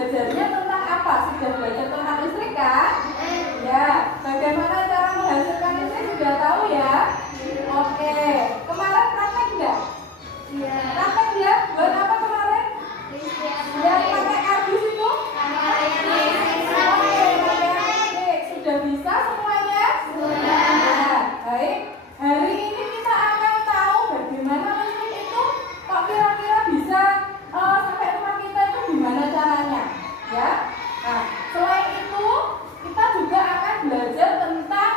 belajarnya tentang apa? Sudah belajar tentang listrik kan? Ya, bagaimana cara menghasilkan listrik sudah tahu ya? Oke, kemarin praktek enggak? Iya. Praktek ya? Buat apa kemarin? Yang pakai kardus itu? Sudah bisa semuanya? Sudah. Baik. Hari ini kita akan tahu bagaimana listrik itu kok kira-kira bisa sampai rumah kita itu gimana caranya, ya. Nah, selain itu kita juga akan belajar tentang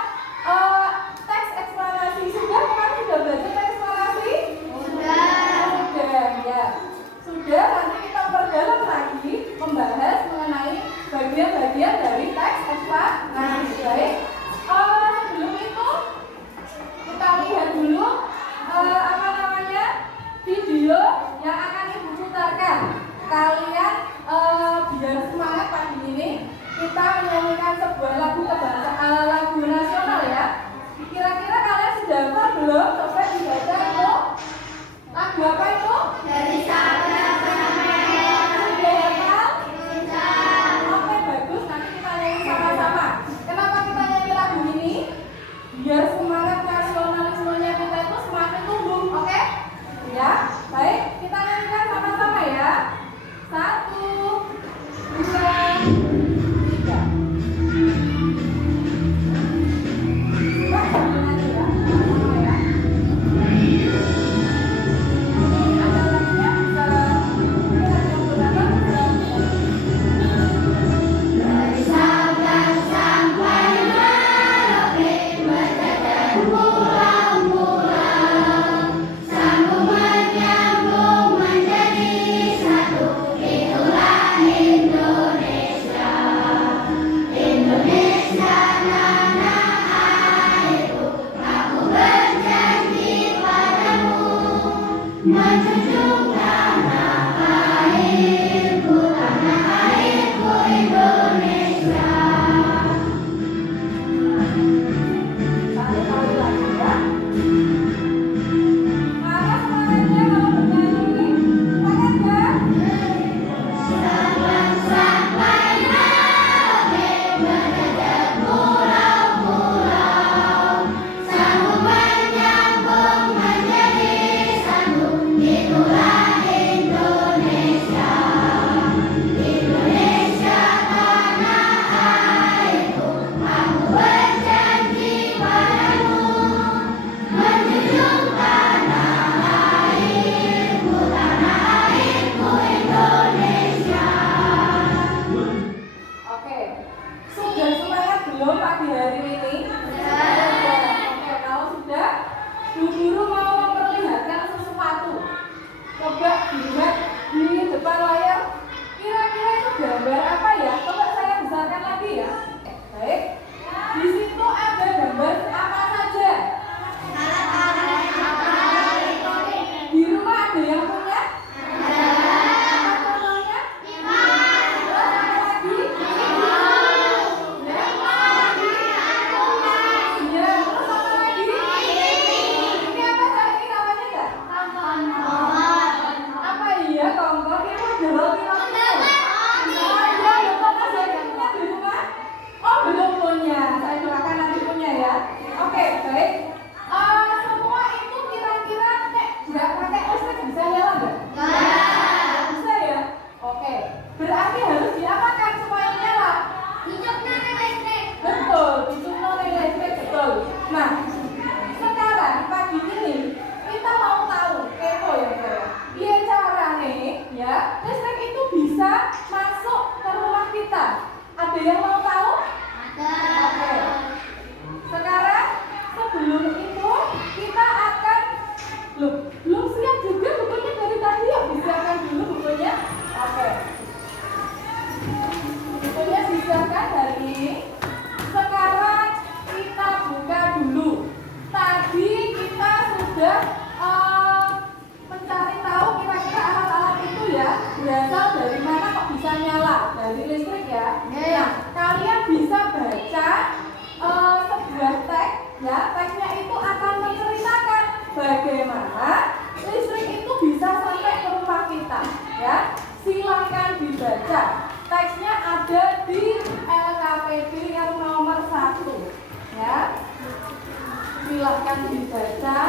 silakan dibaca.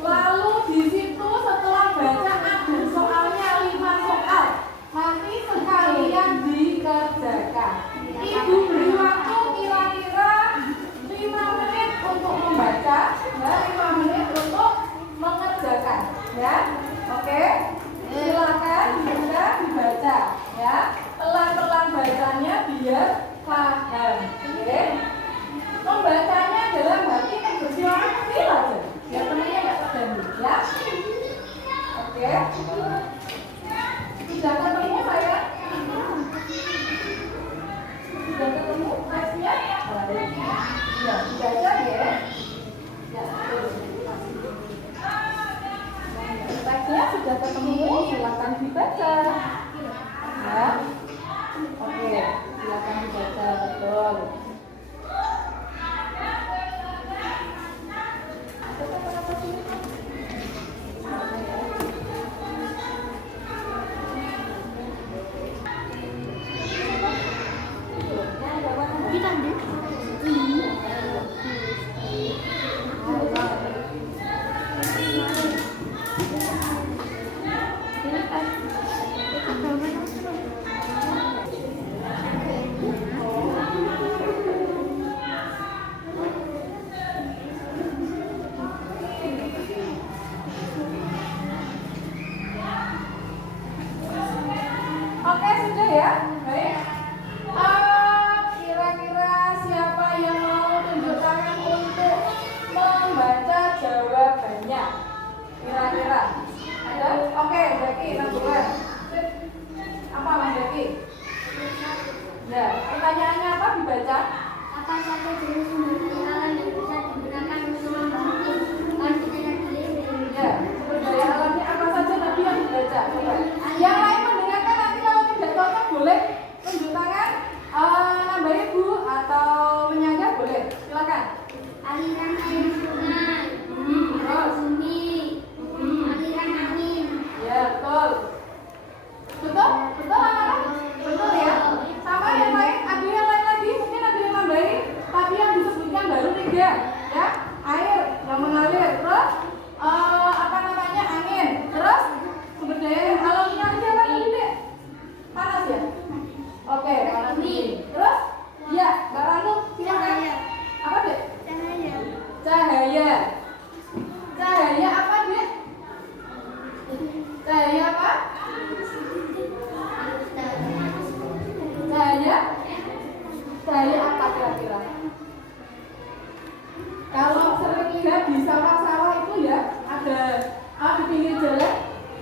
Lalu di situ setelah baca ada soalnya 5 soal. Nanti sekalian dikerjakan. Ibu beri waktu kira-kira 5 menit untuk membaca, ya, 5 menit untuk mengerjakan, ya. Oke, silakan bisa dibaca, ya. Pelan-pelan bacanya biar paham. Oke. Membacanya dalam hati bersiaran kecil aja, biar temannya nggak terganggu, ya. Oke. Sudah ketemu saya? Sudah ketemu teksnya? Ya, dibaca ya. Ya, teksnya sudah ketemu, silakan dibaca. Ya. Oke, silakan dibaca betul. Oke, sudah ya. Baik. Kira-kira siapa yang mau tunjuk tangan untuk membaca jawabannya? Kira-kira ada? Oke, Jaki, Nabulan. Apa Mas Jaki? Ya, pertanyaannya apa dibaca? Apa saja jenis sumber daya alam yang bisa digunakan untuk membangun energi listrik? Ya, sumber daya alamnya apa saja tadi yang dibaca? Coba. Yang lain mendengarkan, nanti kalau tidak cocok boleh tunjuk tangan, nambah ibu atau menyanggah boleh. Silakan. Aliran air sungai, Terus. bumi, aliran angin. Ya, betul. Betul? Betul anak-anak? Betul ya? Sama yang lain, ada yang lain lagi, mungkin ada yang nambahin. Tapi yang disebutkan baru 3, ya. Air yang mengalir, terus apa namanya, angin, terus sumber daya alamnya apa tadi dek? Panas ya? Oke, panas dingin. Terus? Ya, Mbak Ranu, silakan. Apa dek? Cahaya. Cahaya. Cahaya apa dek? Cahaya apa? Cahaya apa kira-kira? Kalau sering lihat di sawah-sawah itu ya, ada di pinggir jalan,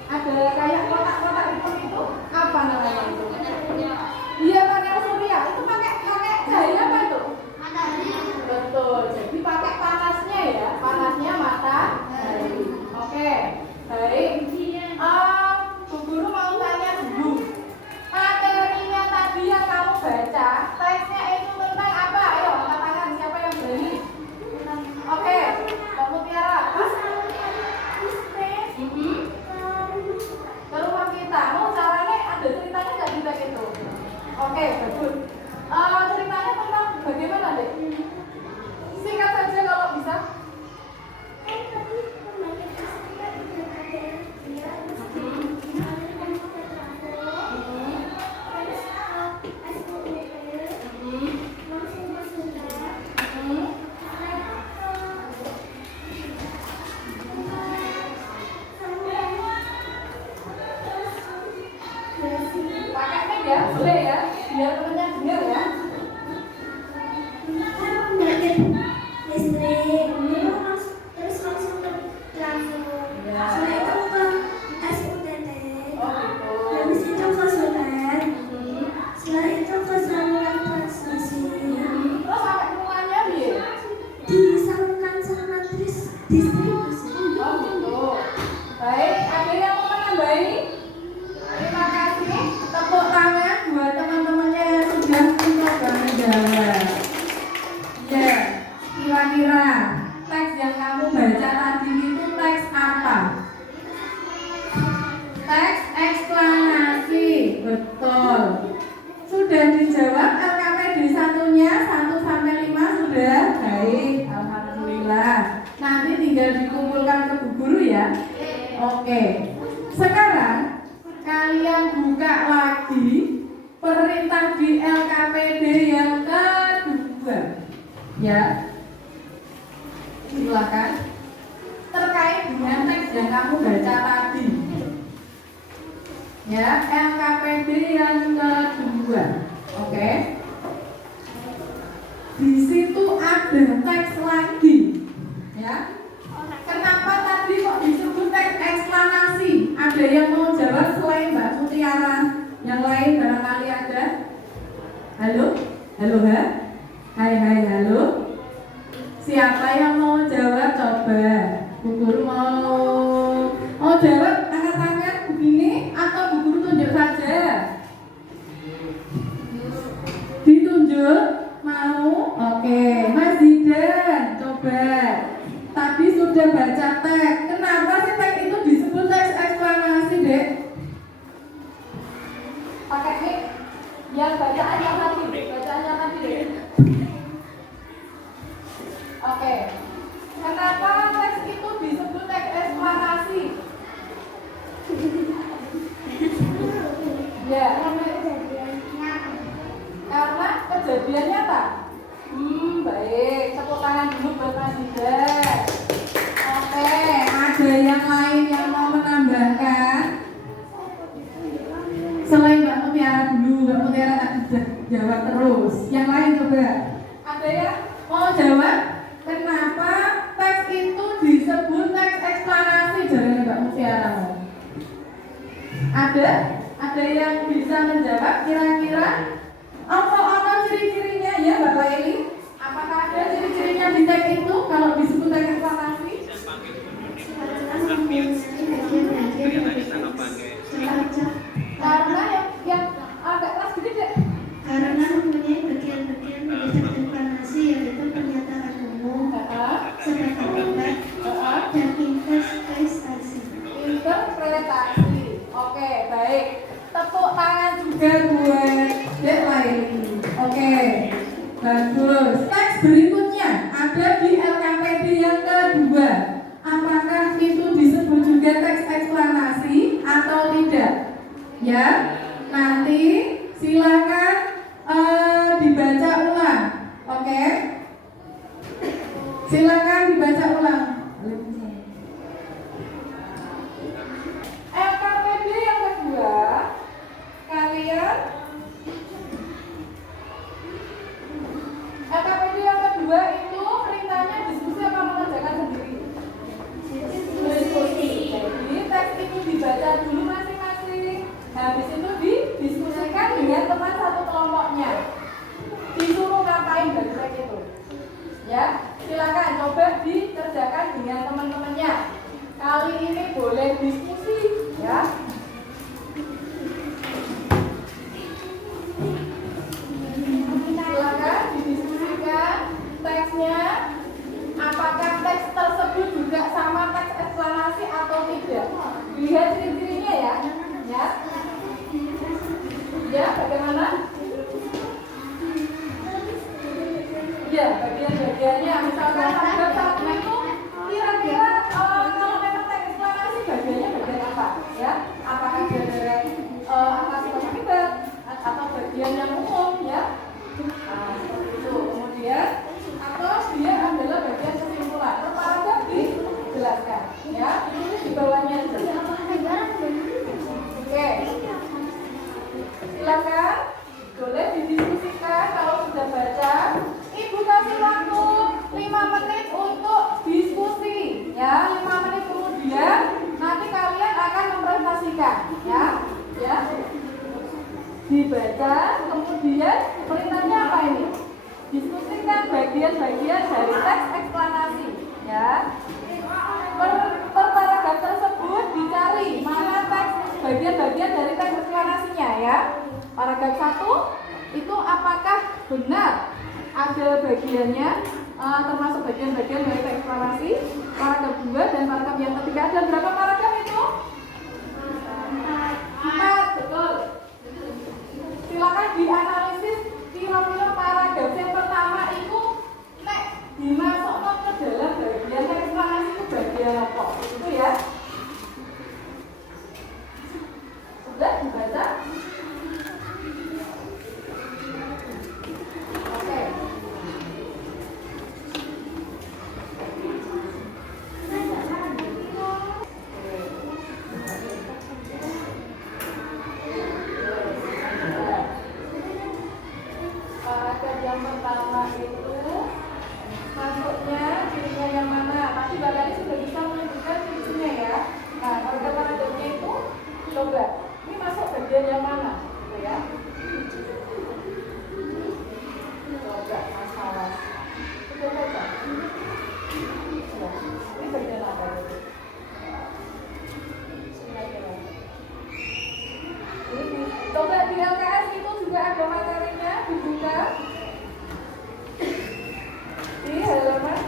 ada kayak kotak-kotak itu, apa namanya itu? Iya, panel surya. Itu pakai cahaya apa itu? Matahari. Betul. Jadi pakai panasnya ya, panasnya matahari. Oke, baik. Bu Guru mau tanya dulu. Materinya tadi yang kamu baca, teksnya itu tentang apa? Ayo, angkat tangan. Siapa yang berani? Oke, Mbak Mutiara. Ke rumah kita. Mau caranya ada ceritanya nggak di teks itu? Oke, bagus. Ceritanya tentang bagaimana deh? Singkat saja kalau bisa. Pakai mic ya, boleh ya, biar temennya dengar ya. Listrik, terus langsung ke plafon. Ya. Setelah itu ke SUTT. Oh gitu. Habis itu ke sutet. Setelah itu ke saluran transmisi. Terus sampai keluarnya bi? Disalurkan saluran distribusi. Oh gitu. Baik, ada yang mau menambahi? Terima kasih. Tepuk tangan buat teman-temannya yang sudah mencoba menjawab. Ya, kira-kira teks yang kamu baca tadi itu teks apa? Teks eksplanasi, betul. Sudah dijawab LKPD 1-nya 1 sampai 5 sudah? Baik, alhamdulillah. Nanti dikumpulkan ke Bu Guru ya. Oke. Sekarang kalian buka lagi perintah di LKPD yang kedua. Ya. Silakan. Terkait dengan teks yang kamu baca tadi. Ya, LKPD yang kedua. Oke. Di situ ada teks lagi. Ya. Kenapa tadi kok disebut teks eksplanasi? Ada yang mau jawab selain Mbak Mutiara? Yang lain barangkali ada? Halo? Halo, ha? Hai, halo. Siapa yang mau jawab? Coba. Bu Guru mau jawab, angkat tangan begini atau Bu Guru tunjuk saja? Ditunjuk? Mau? Oke. Mas Zidan, coba. Tadi sudah baca teks. Kenapa sih teks itu disebut teks eksplanasi, Dek? Pakai mic. Yang bacaannya tadi, Dek. Oke. Kenapa teks itu disebut teks eksplanasi? Ya. Karena kejadian nyata. Baik. Tepuk tangan dulu buat Mas Zidan. Oke. Ada yang lain yang mau menambahkan? Selain Mbak Mutiara dulu, Mbak Mutiara tadi jawab terus. Yang lain coba. Ada yang mau jawab? Kenapa teks itu disebut teks eksplanasi? Jawabannya Mbak Mutiara. Ada yang bisa menjawab kira-kira? Apa ciri-cirinya ya Mbak Laili? Apakah ada ciri-cirinya di teks itu kalau disebut teks eksplanasi? Karena yang agak keras gede. Karena mempunyai bagian-bagian dari teks eksplanasi yaitu pernyataan umum, sebagai obat, dan interpretasi. Interpretasi. Oke, baik. Tepuk tangan juga buat Dek Laili. Oke, bagus. Teks berikutnya ada di LKPD yang kedua. Apakah itu disebut juga teks eksplanasi atau tidak? Ya, nanti silakan dibaca ulang. Oke, silakan dibaca ulang. LKPD yang kedua, kalian LKPD yang kedua itu perintahnya diskusi apa mengerjakan sendiri? Diskusi. Jadi teks itu dibaca dulu masing-masing. Habis itu didiskusikan dengan teman satu kelompoknya. Disuruh ngapain dari teks itu? Ya, silakan coba dikerjakan dengan teman-temannya. Kali ini boleh diskusi, ya. Silakan didiskusikan teksnya. Apakah teks tersebut juga sama teks eksplanasi atau tidak? Lihat ciri-cirinya ya. Ya, bagaimana? Ya, bagian-bagiannya misalkan paragraf 1 itu kira-kira kalau memang teks eksplanasi bagiannya bagian apa? Ya, apakah bagian apa sebab akibat atau bagian yang umum ya? Nah, seperti itu. Kemudian atau dia adalah bagian kesimpulan. Per paragraf dijelaskan ya. Ini di bawahnya aja. Oke. Silakan boleh didiskusikan kalau sudah baca. Ibu kasih waktu 5 menit untuk diskusi ya. 5 menit kemudian nanti kalian akan mempresentasikan ya. Dibaca kemudian perintahnya apa ini? Diskusikan bagian-bagian dari teks eksplanasi ya. Per paragraf tersebut dicari mana teks bagian-bagian dari teks eksplanasinya ya. Paragraf 1 itu apakah benar ada bagiannya termasuk bagian-bagian dari teks eksplanasi. Paragraf 2 dan paragraf yang ketiga ada berapa paragraf itu? 4, betul. Silakan dianalisis kira-kira paragraf yang pertama itu dimasukkan ke dalam bagian teks eksplanasi itu bagian Coba, ini masuk bagian yang mana? Gitu ya. Coba masalah. Coba baca. Ya, ini bagian apa itu? Ini, coba di LKS itu juga ada materinya, dibuka. Di halaman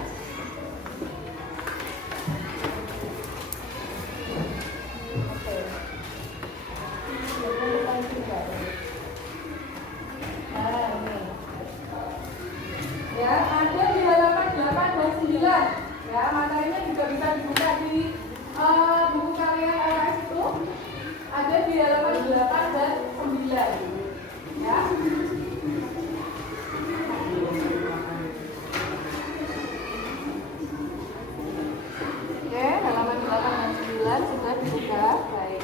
ya, ada di halaman 8 dan 9 ya, materinya juga bisa dibuka di buku kalian LKS itu ada di halaman 8 dan 9 ya. Oke, halaman 8 dan 9 sudah dibuka. Baik.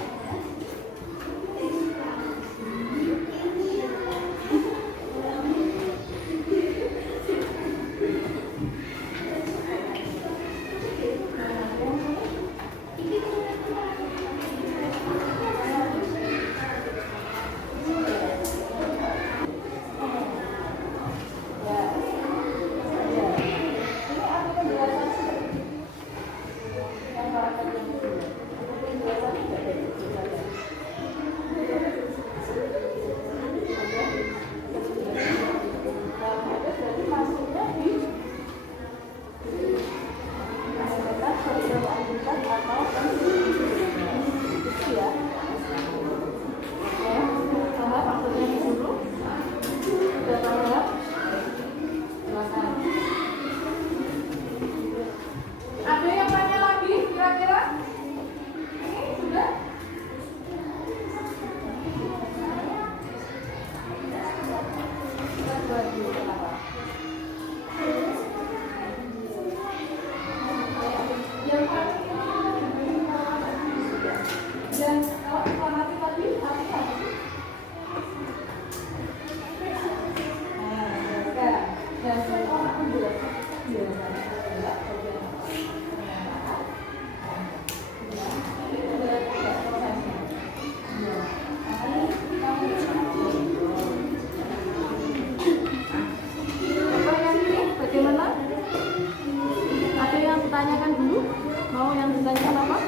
Ada yang tanya lagi kira-kira? Ini sudah? Kita buat dulu kenapa? Yang paling dan kalau informasi tadi artinya apa sih? Dan orang menjelaskan biasanya adalah bagian bagaimana? Ada yang ditanyakan dulu? Mau yang ditanyakan apa?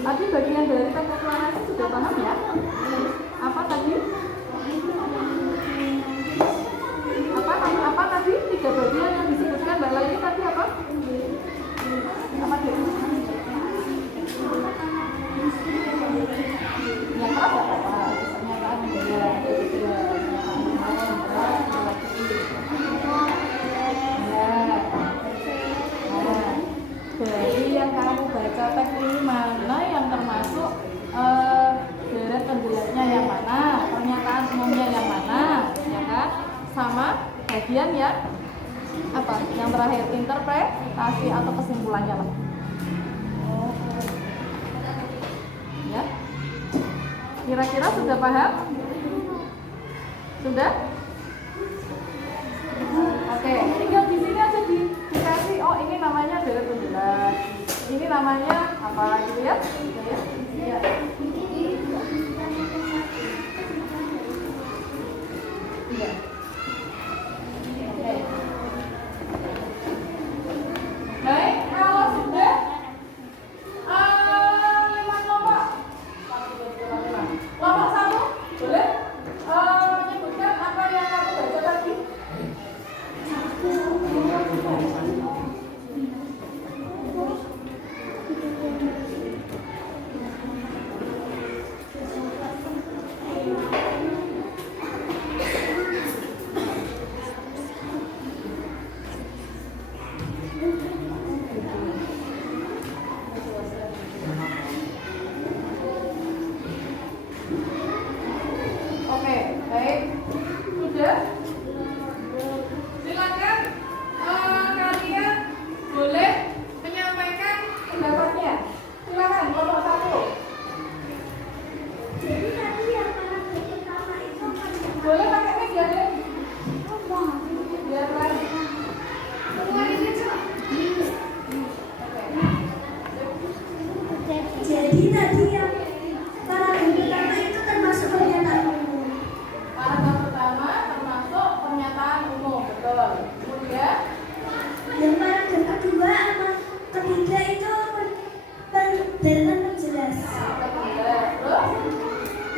Tadi bagian dari teknik planasi sudah paham ya? Apa tadi? Apa tadi? 3 bagian yang disebutkan Mbak Laili tadi apa? Apa deh? Yang keras apa? Pernyataan ya, dari yang kamu baca teks ini mana yang termasuk deret penjelasnya yang mana, pernyataan umumnya yang mana, ya kan? Sama bagian yang apa? Yang terakhir interpretasi atau kesimpulannya lah. Ya? Kira-kira sudah paham? Sudah? Oke, tinggal di sini aja dikasih. Oh, ini namanya deret penjelas. Ini namanya apa gitu ya? Ya. Iya. Oke. Baik, kalau sudah 5 kelompok. Kelompok 1 boleh menyebutkan apa yang kamu baca tadi? Yang paragraf kedua sama ketiga itu deretan penjelas. Terus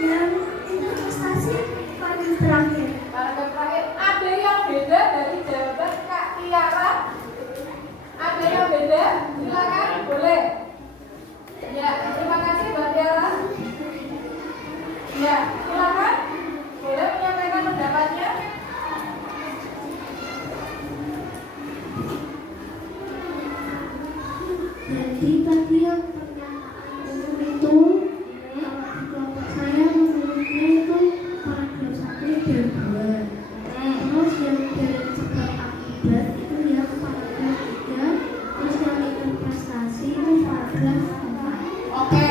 Yang investasi paragraf terakhir. paragraf terakhir ada yang beda dari jawaban Kak Tiara? Ada yang beda? Silakan, boleh. Ya, terima kasih Mbak Tiara. Ya, silakan. Boleh menyampaikan pendapatnya? Jadi tadi yang pernyataan umum itu kalau di kelompok saya menurutnya itu paragraf 1 dan 2. Terus yang dari sebab akibat itu yang paragraf 3. Terus yang investasi itu paragraf 4. Oke,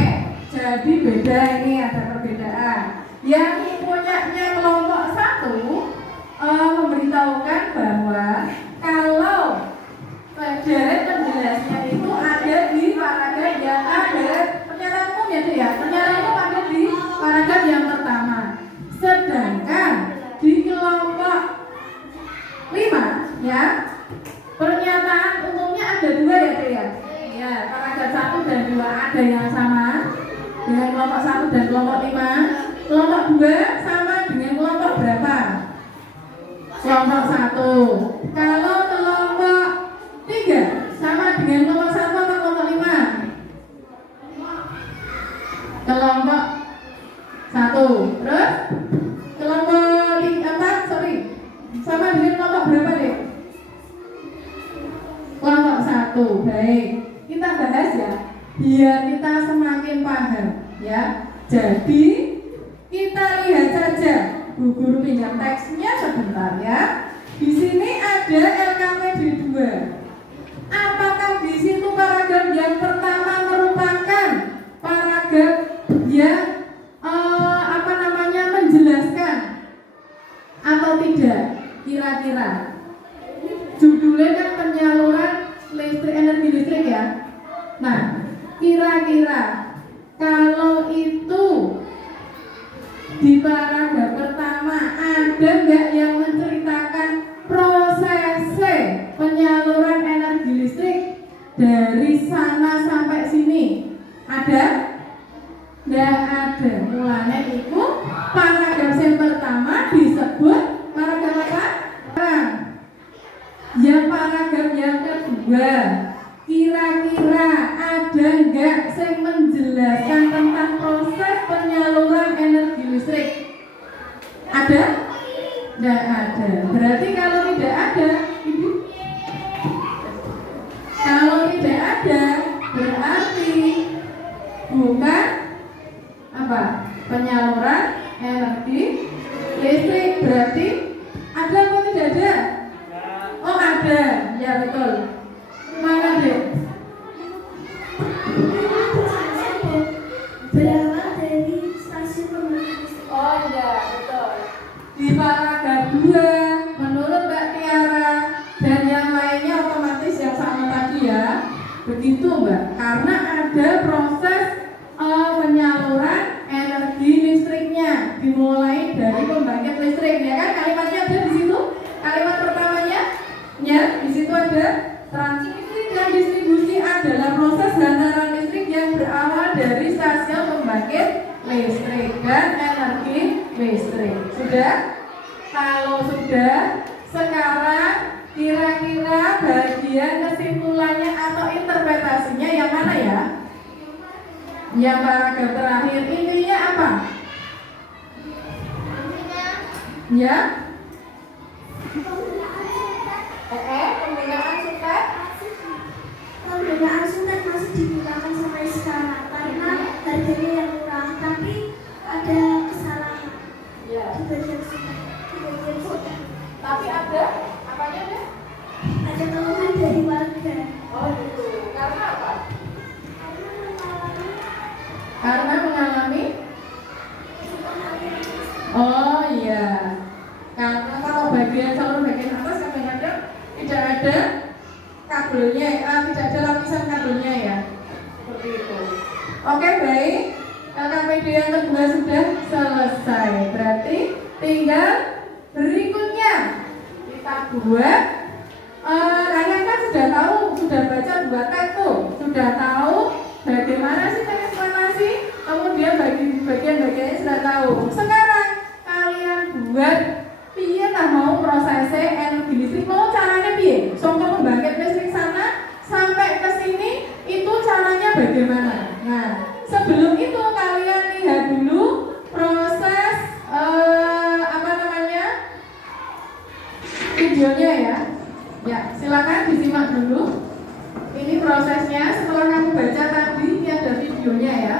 jadi beda ini, ada perbedaan. Yang punyanya kelompok 1 memberitahukan bahwa kalau deret penjelasnya itu ada di paragraf yang ada pernyataan umum ya Dek ya. Pernyataan umum ada di paragraf yang pertama. Sedangkan di kelompok 5 ya, pernyataan umumnya ada 2 ya Dek ya. Ya, paragraf 1 dan 2 ada yang sama dengan kelompok 1 dan kelompok 5. Kelompok 2 sama dengan kelompok berapa? Kelompok 1. Kalau kelompok 3 sama dengan kelompok 1 atau kelompok 5? Kelompok 1. Terus kelompok 4, sorry, sama dengan kelompok berapa deh? Kelompok 1. Baik, kita bahas ya, biar kita semakin paham ya. Jadi kita lihat saja, Bu Guru pinjam teksnya sebentar ya. Di sini ada LKPD 2. Apakah di situ paragraf yang pertama merupakan paragraf yang menjelaskan atau tidak? Kira-kira judulnya kan penyaluran listrik, energi listrik ya. Nah, kira-kira kalau itu di paragraf pertama ada nggak yang menceritakan proses penyaluran energi listrik dari sana sampai sini? Ada? Nggak ada. Mulanya itu paragraf yang pertama disebut paragraf apa? Nah, yang paragraf yang kedua kira-kira ada nggak yang menjelaskan tentang proses penyaluran energi listrik? Ada? Nggak ada. Berarti kalau tidak ada, Ibu? Kalau tidak ada, berarti bukan apa? Penyaluran energi listrik. Berarti ada atau tidak ada? Oh ada, ya betul. Mana deh? Berawal dari stasiun pembangkit listrik. Oh iya, betul. Di paragraf 2 menurut Mbak Tiara dan yang lainnya otomatis yang sama tadi ya. Begitu Mbak, karena ada proses penyaluran energi listriknya dimulai dari pembangkit listrik ya kan, kalimatnya ada di situ. Kalimat pertamanya ya, di situ ada transmisi dan distribusi adalah proses hantaran listrik yang berawal dari stasiun pembangkit listrik dan energi listrik. Sudah? Kalau sudah, sekarang kira-kira bagian kesimpulannya atau interpretasinya yang mana ya? Yang paragraf terakhir intinya apa? Ya? Penggunaan sutet. Penggunaan sutet masih digunakan sampai sekarang karena harganya yang murah, tapi ada kesalahan Ya. di bagian sutet. Tapi ada apanya deh? Ada keluhan dari warga. Oh gitu. Karena apa? Karena mengalami Karena mengalami. Oh iya. Karena kalau bagian saluran bagian atas kadang-kadang tidak ada kabelnya, tidak ada lapisan kabelnya ya. Seperti itu. Oke baik. LKPD yang kedua sudah selesai. Berarti tinggal berikutnya kita buat Kalian kan sudah tahu, sudah baca 2 tag tuh, sudah tahu bagaimana sih teknik eksplanasi, kemudian bagian-bagiannya sudah tahu. Sekarang kalian buat piye lah mau prosesnya energi listrik, mau caranya piye? Songko pembangkit listrik sana sampai ke sini itu caranya bagaimana? Nah, sebelum itu kalian lihat dulu proses videonya ya. Ya, silakan disimak dulu. Ini prosesnya setelah kamu baca tadi, ini ada videonya ya.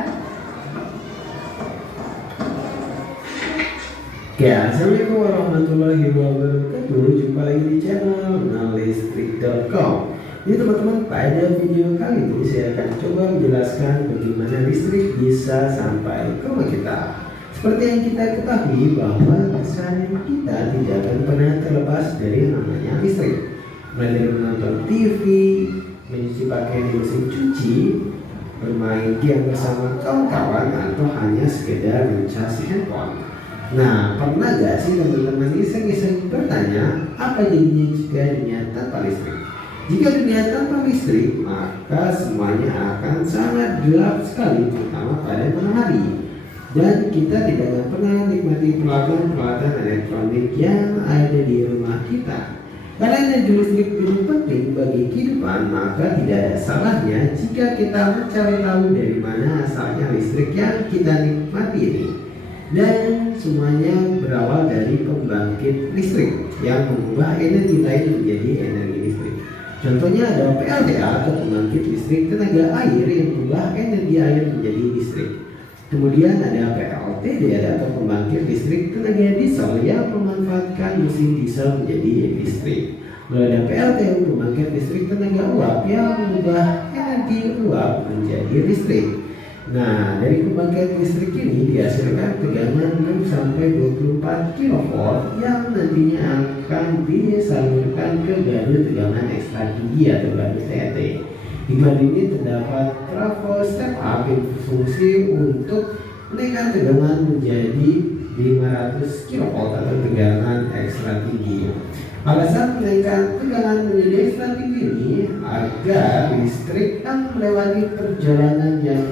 Ya, assalamualaikum warahmatullahi wabarakatuh. Jumpa lagi di channel nalistrik.com. Ini teman-teman, pada video kali ini saya akan coba menjelaskan bagaimana listrik bisa sampai ke rumah kita. Seperti yang kita ketahui bahwa keseharian kita tidak akan pernah terlepas dari yang namanya listrik. Mulai dari menonton TV, mencuci pakaian di mesin cuci, bermain game bersama kawan-kawan, atau hanya sekedar mencas handphone. Nah, pernah gak sih teman-teman iseng-iseng bertanya apa jadinya jika dunia tanpa listrik? Jika dunia tanpa listrik, maka semuanya akan sangat gelap sekali, terutama pada malam hari. Dan kita tidak akan pernah nikmati peralatan elektronik yang ada di rumah kita. Karena energi listrik begitu penting bagi kehidupan, maka tidak ada salahnya jika kita mencari tahu dari mana asalnya listrik yang kita nikmati ini. Dan semuanya berawal dari pembangkit listrik yang mengubah energi lain menjadi energi listrik. Contohnya ada PLTA atau pembangkit listrik tenaga air yang mengubah energi air menjadi listrik. Kemudian ada PLTD atau pembangkit listrik tenaga diesel yang memanfaatkan mesin diesel menjadi listrik. Lalu ada PLTU pembangkit listrik tenaga uap yang mengubah energi uap menjadi listrik. Nah, dari pembangkit listrik ini dihasilkan tegangan 6 sampai 24 kV yang nantinya akan disalurkan ke gardu tegangan ekstra tinggi atau gardu TET. Di gardu ini terdapat trafo step up yang berfungsi untuk menaikkan tegangan menjadi 500 kV atau tegangan ekstra tinggi. Alasan menaikkan tegangan menjadi ekstra tinggi ini agar listrik yang melewati perjalanan yang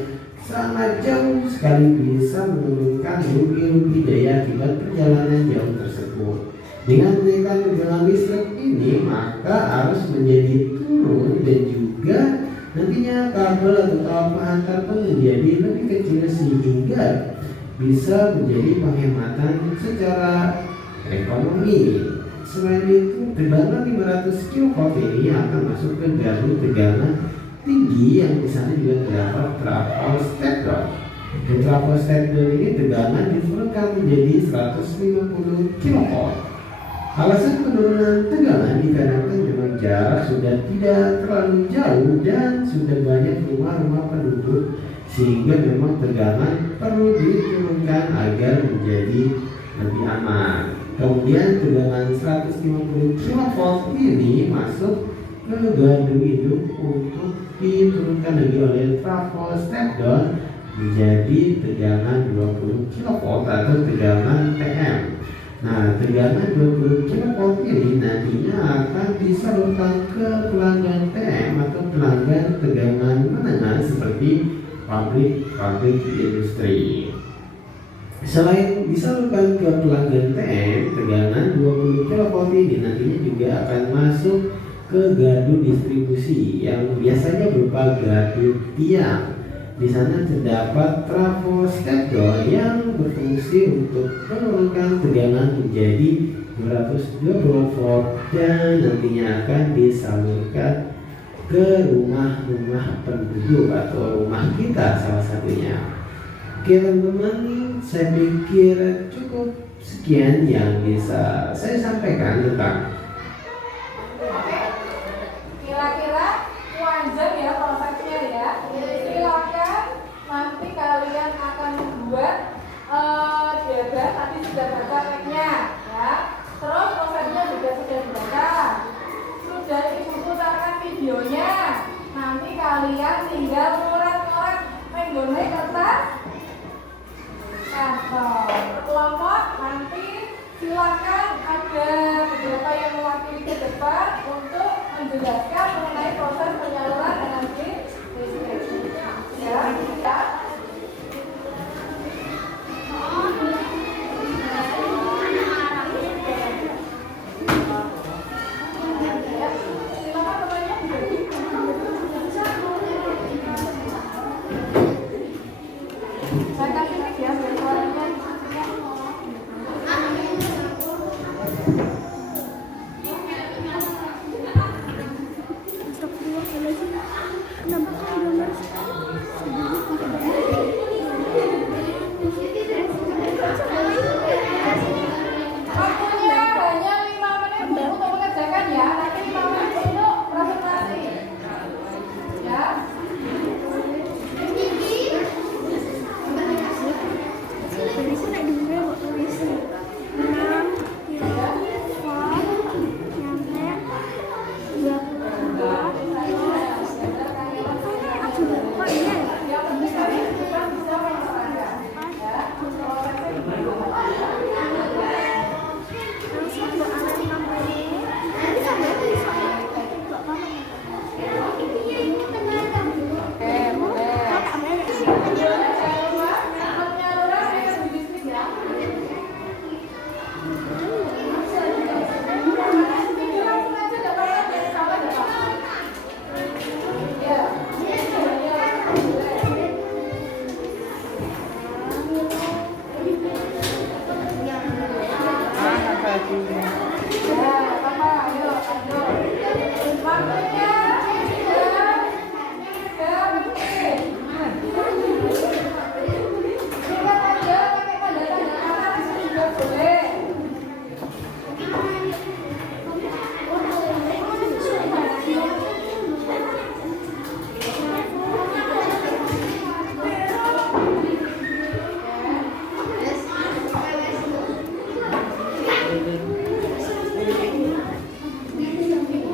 sangat jauh sekali bisa menurunkan rugi-rugi daya akibat perjalanan jauh tersebut. Dengan menaikkan tegangan listrik ini, maka arus menjadi turun dan juga nantinya kabel atau tahap penghantar pun menjadi lebih kecil sehingga bisa menjadi penghematan secara ekonomi. Selain itu, tegangan 500 kV ini akan masuk ke gardu tegangan tinggi yang di sana juga terdapat trafo step down. Di trafo step down ini tegangan diturunkan menjadi 150 kV. Alasan penurunan tegangan dikarenakan memang jarak sudah tidak terlalu jauh dan sudah banyak rumah-rumah penduduk, sehingga memang tegangan perlu diturunkan agar menjadi lebih aman. Kemudian tegangan 150 kV ini masuk ke gardu induk untuk diturunkan lagi oleh trafo step down menjadi tegangan 20 kV atau tegangan TM. Nah, tegangan 20 kV ini nantinya akan disalurkan ke pelanggan TM atau pelanggan tegangan menengah seperti pabrik industri. Selain disalurkan ke pelanggan TM, tegangan 20 kV ini nantinya juga akan masuk ke gardu distribusi yang biasanya berupa gardu tiang. Di sana terdapat trafo step down yang berfungsi untuk menurunkan tegangan menjadi 220 volt dan nantinya akan disalurkan ke rumah-rumah penduduk atau rumah kita salah satunya. Oke teman-teman, saya pikir cukup sekian yang bisa saya sampaikan tentang. Kira-kira wajar ya prosesnya ya. Silakan nanti kalian akan membuat diagram, tadi sudah baca tagnya ya. Terus prosesnya juga sudah dibaca. Sudah ibu putarkan videonya. Nanti kalian tinggal ngoret-ngoret menggone kertas kantor. Kelompok nanti silakan ada beberapa yang mewakili ke depan untuk menjelaskan mengenai proses penyaluran energi listrik. Ya, ya. Silakan temannya diberi. Saya kasih mic ya, biar suaranya. Waktunya hanya 5 menit untuk mengerjakan ya. Nanti 5 menit untuk presentasi. Ya. Yang penting kalian juga bisa mengolahraga. Ya. Prosesnya gimana? Oke, boleh. Tujuannya jangan lupa penyaluran energi listrik ya. Ini langsung aja nggak apa-apa, jangan salah nggak apa-apa. Ya. Ya, apa-apa, ayo, lanjut. Waktunya 3 menit. Singkat aja, pakai tanda-tanda tangan itu juga boleh.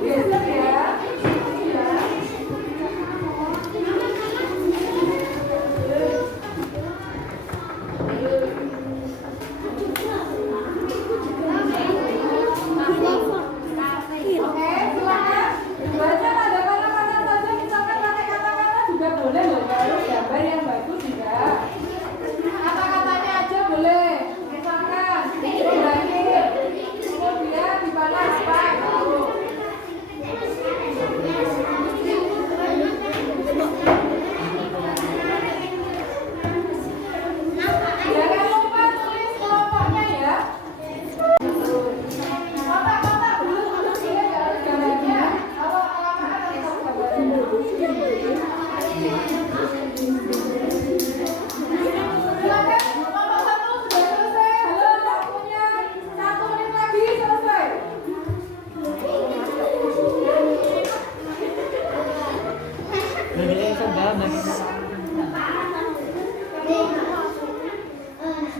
Bisa ya. Oke, silakan. Baca tanda kata-kata saja, misalkan pakai kata-kata juga boleh loh, nggak harus gambar yang bagus juga. Kata-katanya aja boleh. Misalkan pembanding, kemudian di mana apa gitu. Jangan lupa tulis kelompoknya ya. Kotak-kotak dulu tulisnya nggak harus gambarnya. Kalau alamat atau gambarnya. Silakan, kelompok 1 sudah selesai. Halo, waktunya 1 menit lagi selesai.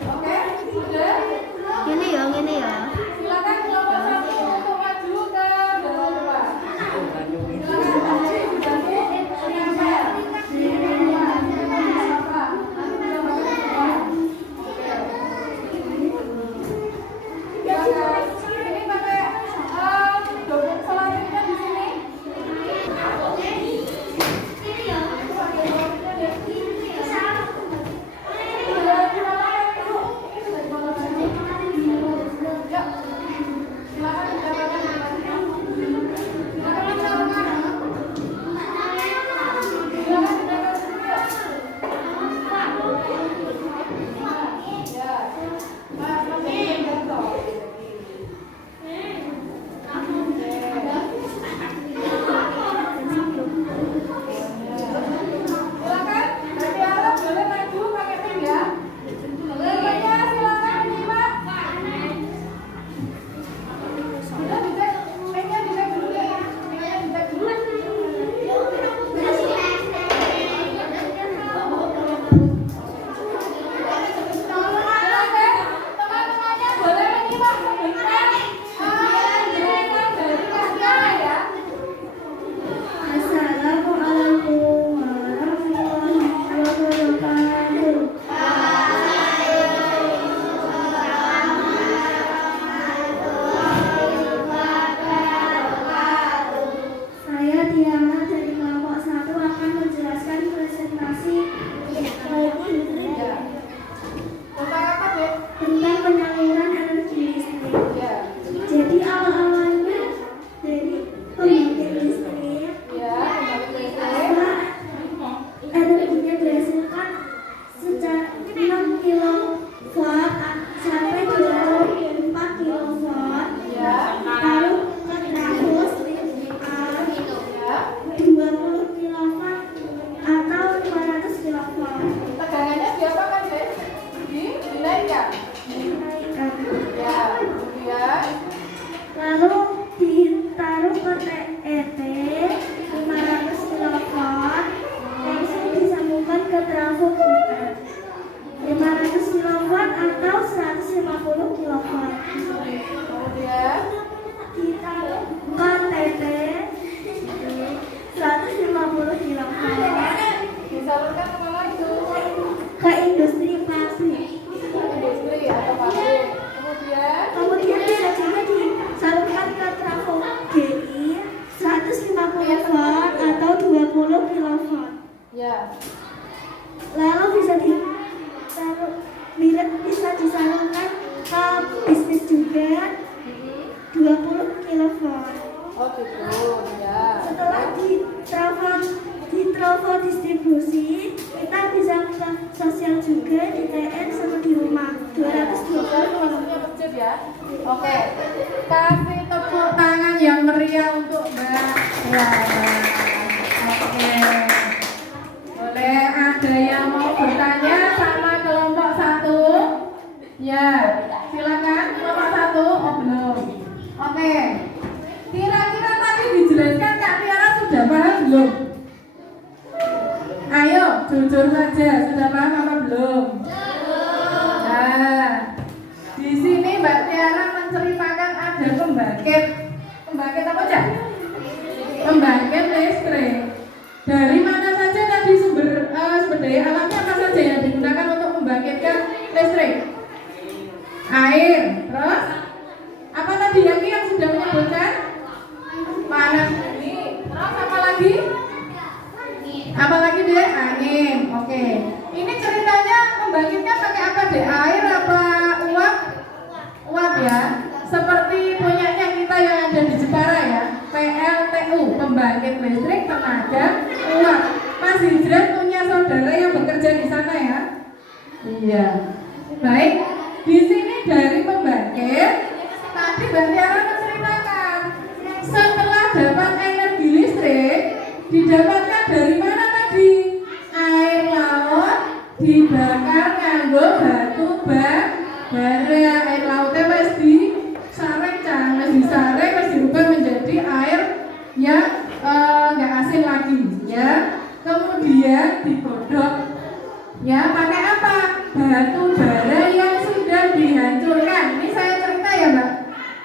Oke, sudah. Ini ya. Silakan kelompok 1 untuk maju ke depan. Silakan Andi dibantu menempel. Apa? Nanti bisa pakai depan. Silakan. Ini pakai dokumen selanjutnya di sini. Itu pakai dokumennya kemana itu? Ke industri pabrik. Industri atau pabrik. Kemudian bisa juga disalurkan ke trafo GI 150 watt atau 20 kilowatt. Ya. Lalu bisa disalurkan ke bisnis juga 20 kilowatt. Oh gitu, ya. Setelah di trafo distribusi, kita bisa ke sosial juga di TN sama di rumah 220 Maksudnya kecil ya. Oke. Kasih tepuk tangan yang meriah untuk Mbak Tiara. Oke. Boleh ada yang mau bertanya sama kelompok 1? Ya, silakan kelompok 1. Oh belum. Oke. Kira-kira tadi dijelaskan Kak Tiara sudah paham belum? Ayo, jujur saja, sudah paham apa belum? Nah, di sini Mbak Tiara menceritakan ada pembangkit. Pembangkit apa aja? Pembangkit listrik. Dari mana saja tadi sumber daya alamnya apa saja yang digunakan untuk membangkitkan listrik? Air, terus apa tadi yang sudah menyebutkan? Panas bumi. Terus apa lagi? Apa lagi deh? Angin. Oke. Ini ceritanya membangkitkan pakai apa deh? Air apa uap? Uap ya. Seperti punyanya kita yang ada di Jepara ya. PLTU, pembangkit listrik tenaga uap. Mas Hijrat punya saudara yang bekerja di sana ya? Iya. Baik. Di sini dari pembangkit tadi Mbak Tiara menceritakan setelah dapat energi listrik didapatkan dari mana tadi? Air laut dibakar nganggo batu bara. Air lautnya wis disarek disarek wis dirubah menjadi air yang nggak asin lagi ya. Kemudian digodok ya pakai apa? Batu bara yang sudah dihancurkan. Ini saya cerita ya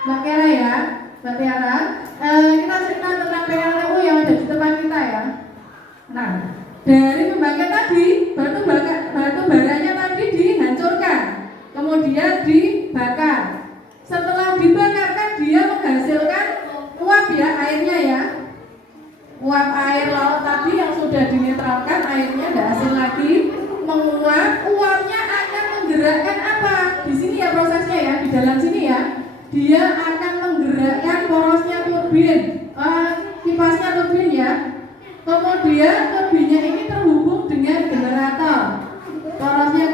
Mbak Tiara ya. Mbak Tiara, kita cerita tentang PLTU yang ada di depan kita ya. Nah, dari pembangkit tadi, batu baranya tadi dihancurkan, kemudian dibakar. Setelah dibakar kan dia menghasilkan uap ya, airnya ya. Uap air laut tadi yang sudah dinetralkan, airnya tidak asin lagi, menguap. Uapnya akan menggerakkan apa? Di sini ya prosesnya ya, di dalam sini ya. Dia akan menggerakkan porosnya turbin, kipasnya turbin ya. Kemudian turbinnya ini terhubung dengan generator. Porosnya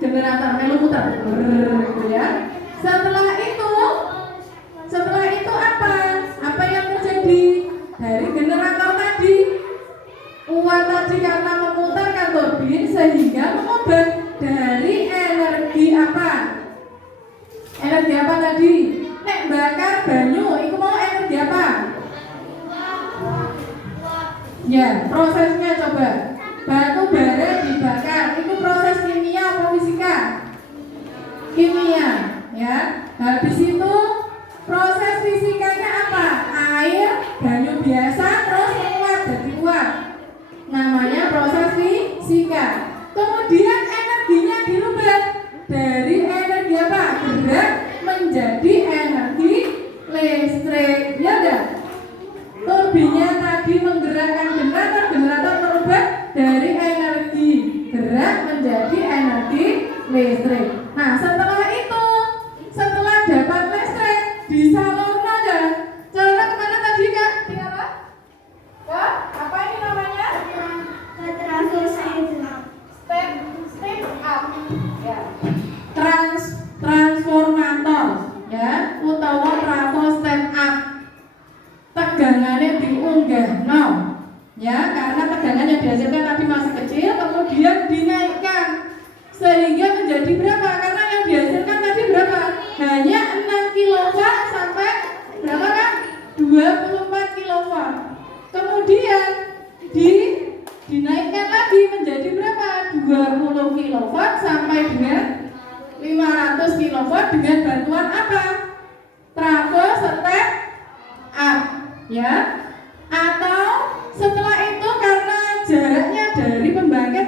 generator melu putar gitu ya. Setelah itu apa? Apa yang terjadi? Dari generator tadi, uap tadi karena memutarkan turbin sehingga mengubah dari energi apa? Energi apa tadi? Nek bakar banyu, itu mau energi apa? Ya, prosesnya coba. Batu bara dibakar, itu proses kimia atau fisika? Kimia, ya. Habis itu proses fisikanya apa? Air, banyu biasa, terus menguap jadi uap. Namanya proses fisika. Kemudian energinya dirubah dari energi apa? Gerak menjadi energi listrik, ya enggak? Turbinnya tadi menggerakkan generator merubah dari energi gerak menjadi energi listrik. Nah, setelah dapat listrik disalurkan aja. Cara kemana tadi Kak Tiara? Ke apa ini namanya? Ke trafo Step up. Ya. Transformator ya, utawa trafo step up. Tegangannya diunggah ya, karena tegangan yang dihasilkan tadi masih kecil, kemudian dinaikkan sehingga menjadi berapa? Karena yang dihasilkan tadi berapa? Hanya 6 kW sampai berapa kan? 24 kW. Kemudian dinaikkan lagi menjadi berapa? 20 kW sampai dengan 500 kW dengan bantuan apa? Trafo step up ya. Atau setelah itu karena jaraknya dari pembangkit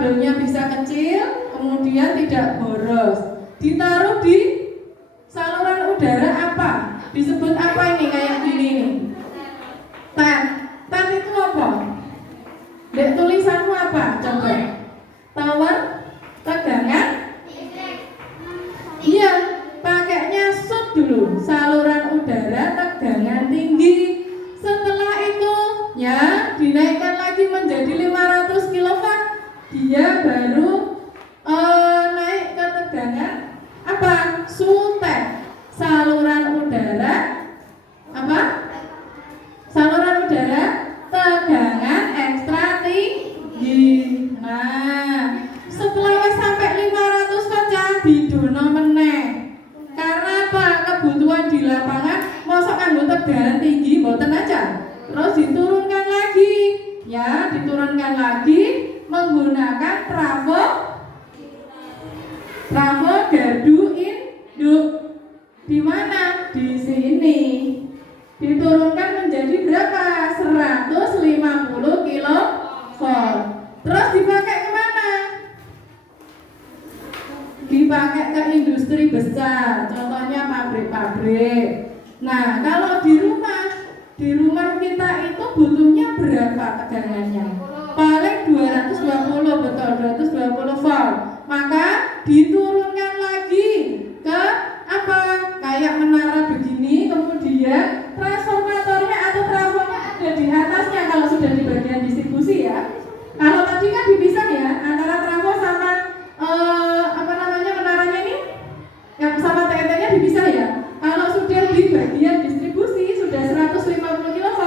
kabelnya bisa kecil, kemudian tidak boros. Ditaruh di saluran udara apa? Disebut apa ini kayak gini nih? Tan. Tan itu apa? Dek tulisanmu apa? Coba. Tower tegangan? Iya, pakainya sud dulu. Saluran udara tegangan tinggi. Setelah itu, ya dinaikkan lagi menjadi 500 kW. Dia baru naik ke tegangan apa? Sutek. Saluran udara apa? Saluran udara tegangan ekstra tinggi. Nah, setelah sampai 500 watt didono meneh. Karena apa? Kebutuhan di lapangan mosok kanggo tegangan tinggi mboten aja. Terus diturunkan lagi. Ya, diturunkan lagi menggunakan trafo gardu induk. Di mana? Di sini. Diturunkan menjadi berapa? 150 kV. Terus dipakai kemana? Dipakai ke industri besar, contohnya pabrik-pabrik. Nah, kalau di rumah kita itu butuhnya berapa tegangannya? Paling 220, betul, 220 volt. Maka diturunkan lagi ke apa? Kayak menara begini, kemudian transformatornya atau trafonya ada di atasnya kalau sudah di bagian distribusi ya. Kalau tadi kan dipisah ya antara trafo sama menaranya ini, yang sama TNT-nya dipisah ya. Kalau sudah di bagian distribusi sudah 150 kV,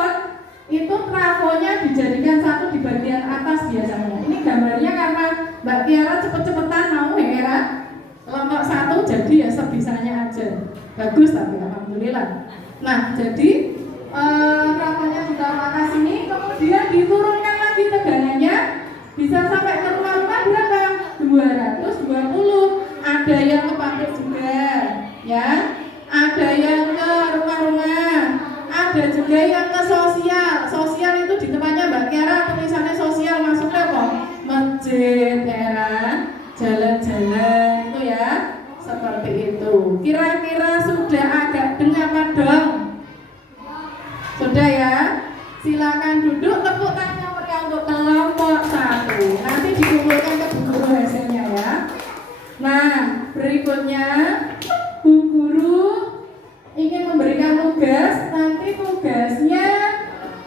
itu trafonya dijadikan satu di bagian atas biasanya. Ini gambarnya karena Mbak Tiara cepet-cepetan mau ya, kelompok 1 jadi ya sebisanya aja. Bagus tapi alhamdulillah. Nah, jadi trafonya ditaruh ke sini, kemudian diturunkan lagi tegangannya bisa sampai ke rumah-rumah berapa? 220. Ada yang ke pabrik juga, ya. Ada yang ke rumah-rumah. Ada juga yang ke sosial. Sosial itu di tempatnya Mbak Kiara tulisannya sosial, masuknya kok masjid, era, jalan-jalan itu ya. Seperti itu. Kira-kira sudah agak dengar apa dong? Sudah ya? Silakan duduk, tepuk tangan meriah untuk kelompok 1. Nanti dikumpulkan ke Bu Guru hasilnya ya. Nah, berikutnya Bu Guru ingin memberikan tugas. Nanti tugasnya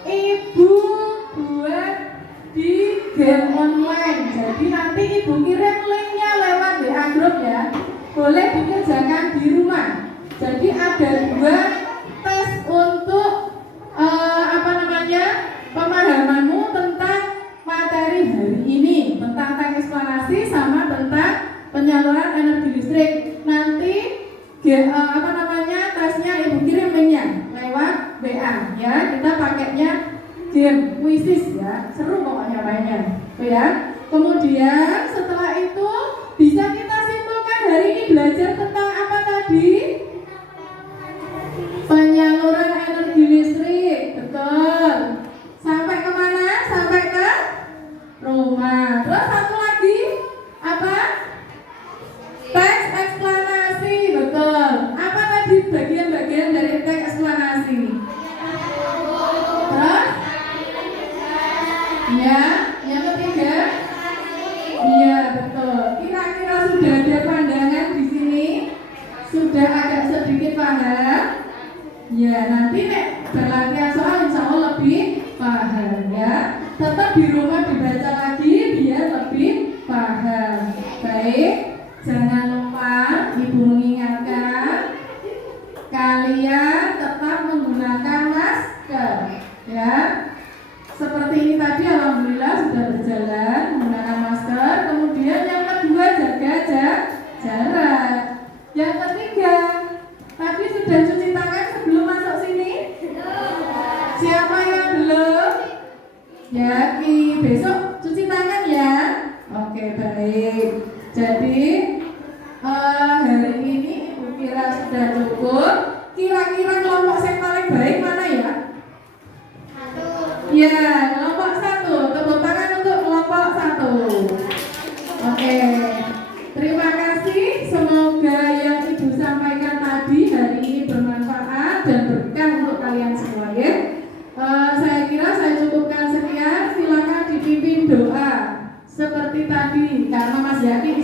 Ibu buat di game online. Jadi nanti Ibu kirim linknya lewat WA group ya. Boleh dikerjakan di rumah. Jadi ada 2 tes untuk pemahamanmu tentang materi hari ini, tentang tank eksplanasi sama tentang penyaluran energi listrik. Nanti tesnya Ibu kirim linknya lewat WA ya. Kita pakainya game quizzes ya, seru pokoknya mainnya ya. Kemudian setelah itu bisa kita simpulkan hari ini belajar tentang apa tadi? Penyaluran energi listrik, betul. Sampai kemana? Sampai ke rumah. Terus satu lagi apa? Teks eksplanasi, betul. Apa tadi bagian-bagian dari teks eksplanasi? Terus? Ya, yang ketiga? Iya, betul. Kira-kira sudah ada pandangan di sini? Sudah agak sedikit paham? Ya, nanti berlatihan soal insya Allah lebih paham ya. Tetap di rumah dibaca lagi biar lebih paham. Baik, jangan lupa Ibu mengingatkan kalian tetap menggunakan masker ya. Seperti ini tadi alhamdulillah sudah berjalan menggunakan masker. Kemudian yang kedua jaga jarak. Yang ketiga tadi sudah cuci tangan sebelum masuk sini? Siapa yang belum? Ya, besok cuci tangan ya. Oke, baik. Jadi hari ini Ibu kira sudah cukup. Kira-kira kelompok yang paling baik mana ya? Ya, kelompok 1. Tepuk tangan untuk kelompok 1. Terima kasih. Semoga yang Ibu sampaikan tadi hari ini bermanfaat dan berkah untuk kalian semua ya. Saya kira saya cukupkan sekian. Silakan dipimpin doa seperti tadi karena Mas Yaki